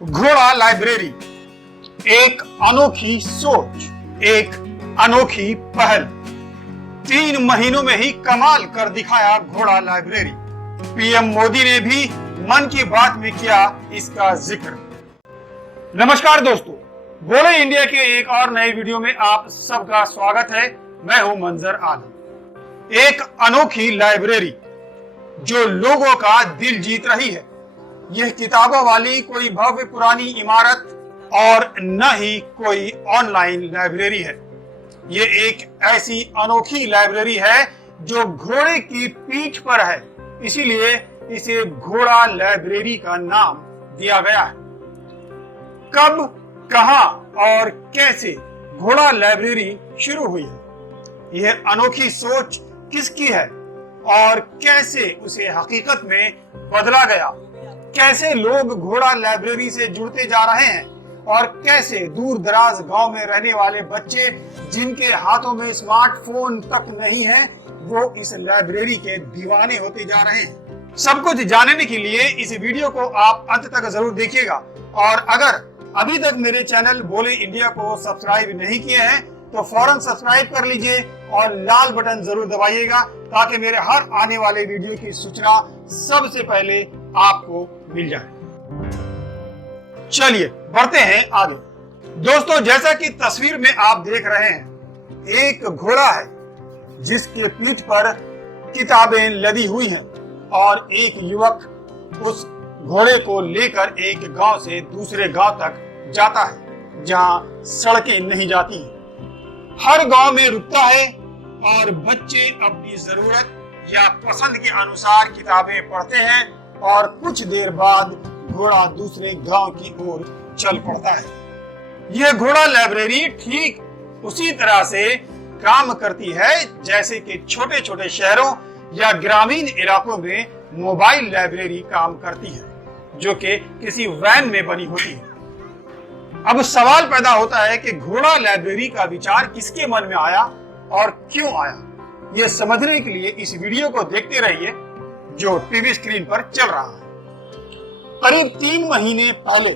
घोड़ा लाइब्रेरी, एक अनोखी सोच, एक अनोखी पहल। 3 महीनों में ही कमाल कर दिखाया घोड़ा लाइब्रेरी। पीएम मोदी ने भी मन की बात में किया इसका जिक्र। नमस्कार दोस्तों, बोले इंडिया के एक और नए वीडियो में आप सबका स्वागत है। मैं हूं मंजर आलम। एक अनोखी लाइब्रेरी जो लोगों का दिल जीत रही है। यह किताबों वाली कोई भव्य पुरानी इमारत और न ही कोई ऑनलाइन लाइब्रेरी है। यह एक ऐसी अनोखी लाइब्रेरी है जो घोड़े की पीठ पर है, इसीलिए इसे घोड़ा लाइब्रेरी का नाम दिया गया है। कब, कहां और कैसे घोड़ा लाइब्रेरी शुरू हुई है, यह अनोखी सोच किसकी है और कैसे उसे हकीकत में बदला गया, कैसे लोग घोड़ा लाइब्रेरी से जुड़ते जा रहे हैं और कैसे दूर दराज गांव में रहने वाले बच्चे जिनके हाथों में स्मार्टफोन तक नहीं है, वो इस लाइब्रेरी के दीवाने होते जा रहे हैं। सब कुछ जानने के लिए इस वीडियो को आप अंत तक जरूर देखिएगा। और अगर अभी तक मेरे चैनल बोले इंडिया को सब्सक्राइब नहीं किए हैं तो फौरन सब्सक्राइब कर लीजिए और लाल बटन जरूर दबाइएगा ताकि मेरे हर आने वाले वीडियो की सूचना सबसे पहले आपको मिल जाए। चलिए बढ़ते हैं आगे। दोस्तों, जैसा कि तस्वीर में आप देख रहे हैं, एक घोड़ा है जिसके पीठ पर किताबें लदी हुई हैं और एक युवक उस घोड़े को लेकर एक गांव से दूसरे गांव तक जाता है जहां सड़कें नहीं जाती। हर गांव में रुकता है और बच्चे अपनी जरूरत या पसंद के अनुसार किताबें पढ़ते हैं और कुछ देर बाद घोड़ा दूसरे गांव की ओर चल पड़ता है। यह घोड़ा लाइब्रेरी ठीक उसी तरह से काम करती है जैसे कि छोटे छोटे शहरों या ग्रामीण इलाकों में मोबाइल लाइब्रेरी काम करती है, जो कि किसी वैन में बनी होती है। अब सवाल पैदा होता है कि घोड़ा लाइब्रेरी का विचार किसके मन में आया और क्यों आया। यह समझने के लिए इस वीडियो को देखते रहिए जो टीवी स्क्रीन पर चल रहा है। करीब 3 महीने पहले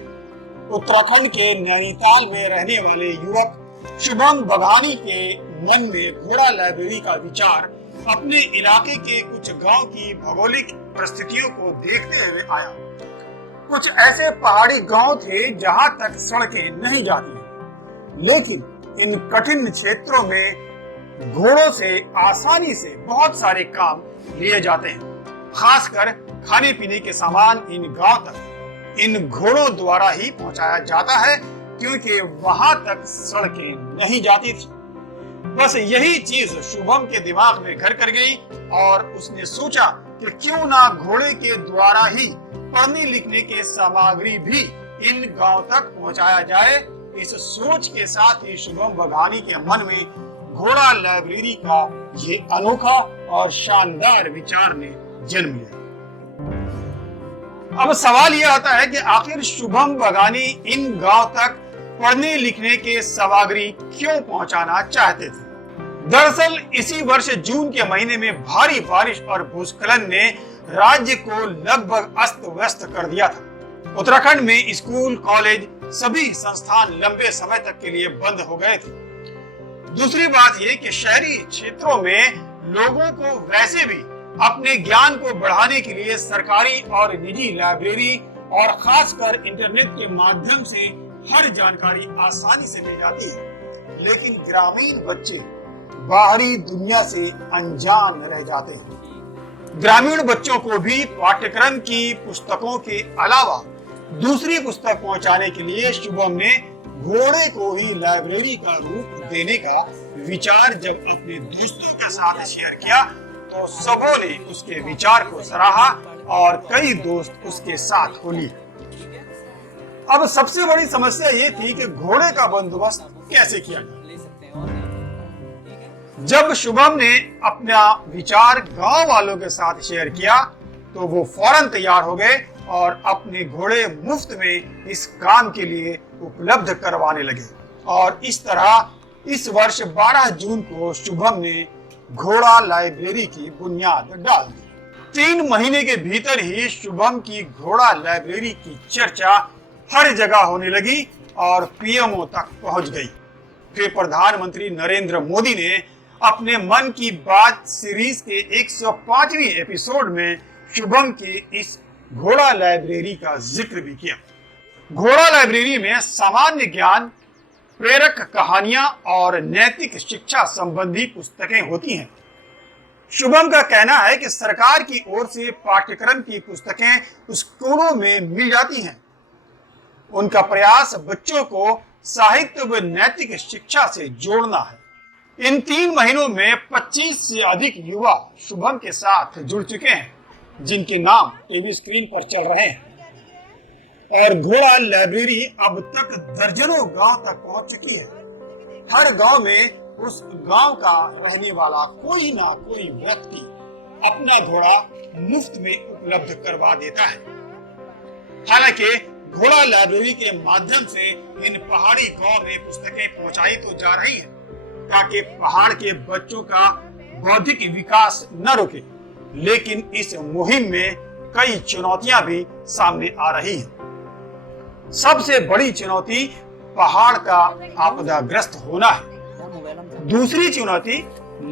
उत्तराखंड के नैनीताल में रहने वाले युवक शुभम बघानी के मन में घोड़ा लाइब्रेरी का विचार अपने इलाके के कुछ गांव की भौगोलिक परिस्थितियों को देखते हुए आया। कुछ ऐसे पहाड़ी गांव थे जहां तक सड़कें नहीं जाती, लेकिन इन कठिन क्षेत्रों में घोड़ों से आसानी से बहुत सारे काम लिए जाते हैं। खासकर खाने पीने के सामान इन गांव तक इन घोड़ों द्वारा ही पहुंचाया जाता है, क्योंकि वहां तक सड़कें नहीं जाती थी। बस यही चीज शुभम के दिमाग में घर कर गई और उसने सोचा कि क्यों ना घोड़े के द्वारा ही पढ़ने लिखने के सामग्री भी इन गांव तक पहुंचाया जाए। इस सोच के साथ ही शुभम बघानी के मन में घोड़ा लाइब्रेरी का ये अनोखा और शानदार विचार ने जन्म लिया। अब सवाल यह आता है कि आखिर शुभम बघानी इन गांव तक पढ़ने लिखने के सामग्री क्यों पहुंचाना चाहते थे। दरअसल इसी वर्ष जून के महीने में भारी बारिश और भूस्खलन ने राज्य को लगभग अस्त व्यस्त कर दिया था। उत्तराखंड में स्कूल, कॉलेज, सभी संस्थान लंबे समय तक के लिए बंद हो गए थे। दूसरी बात यह कि शहरी क्षेत्रों में लोगों को वैसे भी अपने ज्ञान को बढ़ाने के लिए सरकारी और निजी लाइब्रेरी और खासकर इंटरनेट के माध्यम से हर जानकारी आसानी से मिल जाती है, लेकिन ग्रामीण बच्चे बाहरी दुनिया से अनजान रह जाते हैं। ग्रामीण बच्चों को भी पाठ्यक्रम की पुस्तकों के अलावा दूसरी पुस्तक पहुंचाने के लिए शुभम ने घोड़े को ही लाइब्रेरी का रूप देने का विचार जब अपने दोस्तों के साथ शेयर किया तो सबों ने उसके विचार को सराहा और कई दोस्त उसके साथ हो लिए। अब सबसे बड़ी समस्या ये थी कि घोड़े का बंदोबस्त कैसे किया जाए। जब शुभम ने अपना विचार गांव वालों के साथ शेयर किया तो वो फौरन तैयार हो गए और अपने घोड़े मुफ्त में इस काम के लिए उपलब्ध करवाने लगे। और इस तरह इस वर्ष 12 जून को शुभम ने घोड़ा लाइब्रेरी की बुनियाद डाल दी। 3 महीने के भीतर ही शुभम की घोड़ा लाइब्रेरी की चर्चा हर जगह होने लगी और पीएमओ तक पहुंच गई। फिर प्रधानमंत्री नरेंद्र मोदी ने अपने मन की बात सीरीज के 105वें एपिसोड में शुभम के इस घोड़ा लाइब्रेरी का जिक्र भी किया। घोड़ा लाइब्रेरी में सामान्य ज्ञान, प्रेरक कहानियां और नैतिक शिक्षा संबंधी पुस्तकें होती हैं। शुभम का कहना है कि सरकार की ओर से पाठ्यक्रम की पुस्तकें स्कूलों में मिल जाती हैं। उनका प्रयास बच्चों को साहित्य व नैतिक शिक्षा से जोड़ना है। इन 3 महीनों में 25 से अधिक युवा शुभम के साथ जुड़ चुके हैं, जिनके नाम टीवी स्क्रीन पर चल रहे हैं। और घोड़ा लाइब्रेरी अब तक दर्जनों गांव तक पहुंच चुकी है। हर गांव में उस गांव का रहने वाला कोई ना कोई व्यक्ति अपना घोड़ा मुफ्त में उपलब्ध करवा देता है। हालांकि घोड़ा लाइब्रेरी के माध्यम से इन पहाड़ी गांव में पुस्तकें पहुंचाई तो जा रही हैं, ताकि पहाड़ के बच्चों का बौद्धिक विकास न रुके। लेकिन इस मुहिम में कई चुनौतियां भी सामने आ रही हैं। सबसे बड़ी चुनौती पहाड़ का आपदाग्रस्त होना है। दूसरी चुनौती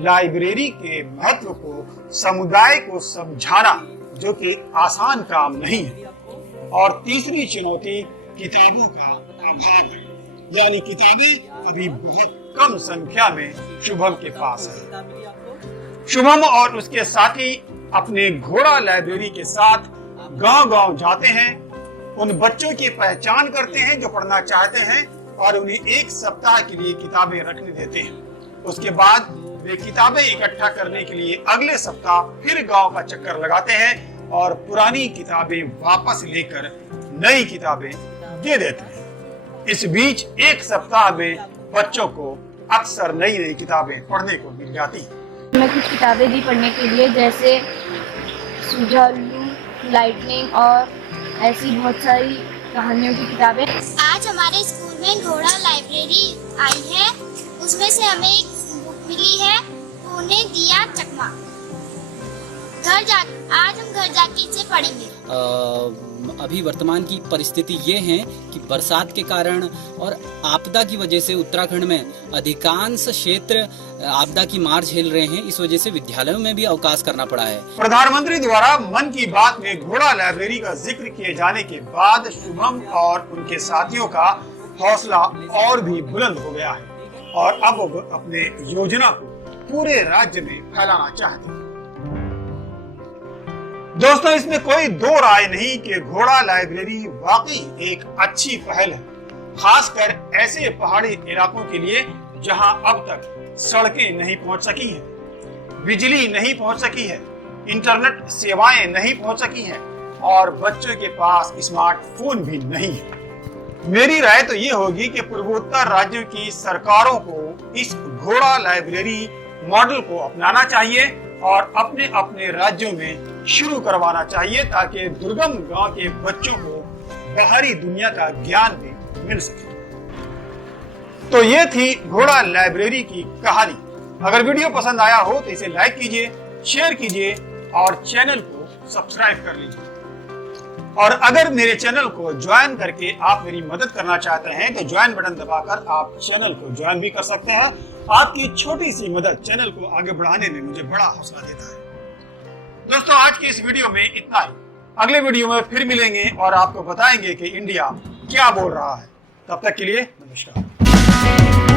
लाइब्रेरी के महत्व को समुदाय को समझाना, जो कि आसान काम नहीं है। और तीसरी चुनौती किताबों का अभाव है, यानी किताबें अभी बहुत कम संख्या में शुभम के पास है। शुभम और उसके साथी अपने घोड़ा लाइब्रेरी के साथ गांव-गांव जाते हैं, उन बच्चों की पहचान करते हैं जो पढ़ना चाहते हैं और उन्हें 1 सप्ताह के लिए किताबें रखने देते हैं। उसके बाद वे किताबें इकट्ठा करने के लिए अगले सप्ताह फिर गांव का चक्कर लगाते हैं और पुरानी किताबें वापस लेकर नई किताबें दे देते हैं। इस बीच 1 सप्ताह में बच्चों को अक्सर नई नई किताबें पढ़ने को मिल जाती हैं। मैं कुछ किताबें दी पढ़ने के लिए, जैसे सुझालू, लाइटनिंग और ऐसी बहुत सारी कहानियों की किताबें। आज हमारे स्कूल में घोड़ा लाइब्रेरी आई है, उसमें से हमें एक बुक मिली है, उन्हें दिया चकमा। आज हम घर जाके इसे पढ़ेंगे। अभी वर्तमान की परिस्थिति ये है कि बरसात के कारण और आपदा की वजह से उत्तराखंड में अधिकांश क्षेत्र आपदा की मार झेल रहे हैं। इस वजह से विद्यालयों में भी अवकाश करना पड़ा है। प्रधानमंत्री द्वारा मन की बात में घोड़ा लाइब्रेरी का जिक्र किए जाने के बाद शुभम और उनके साथियों का हौसला और भी बुलंद हो गया है और अब वो अपने योजना को पूरे राज्य में फैलाना चाहते हैं। दोस्तों, इसमें कोई 2 राय नहीं कि घोड़ा लाइब्रेरी वाकई एक अच्छी पहल है, खासकर ऐसे पहाड़ी इलाकों के लिए जहां अब तक सड़कें नहीं पहुंच सकी हैं, बिजली नहीं पहुंच सकी है, इंटरनेट सेवाएं नहीं पहुंच सकी हैं और बच्चों के पास स्मार्टफोन भी नहीं है। मेरी राय तो ये होगी कि पूर्वोत्तर राज्यों की सरकारों को इस घोड़ा लाइब्रेरी मॉडल को अपनाना चाहिए और अपने अपने राज्यों में शुरू करवाना चाहिए, ताकि दुर्गम गांव के बच्चों को बाहरी दुनिया का ज्ञान भी मिल सके। तो ये थी घोड़ा लाइब्रेरी की कहानी। अगर वीडियो पसंद आया हो तो इसे लाइक कीजिए, शेयर कीजिए और चैनल को सब्सक्राइब कर लीजिए। और अगर मेरे चैनल को ज्वाइन करके आप मेरी मदद करना चाहते हैं तो ज्वाइन बटन दबाकर आप चैनल को ज्वाइन भी कर सकते हैं। आपकी छोटी सी मदद चैनल को आगे बढ़ाने में मुझे बड़ा हौसला देता है। दोस्तों, आज की इस वीडियो में इतना ही। अगले वीडियो में फिर मिलेंगे और आपको बताएंगे कि इंडिया क्या बोल रहा है। तब तक के लिए नमस्कार।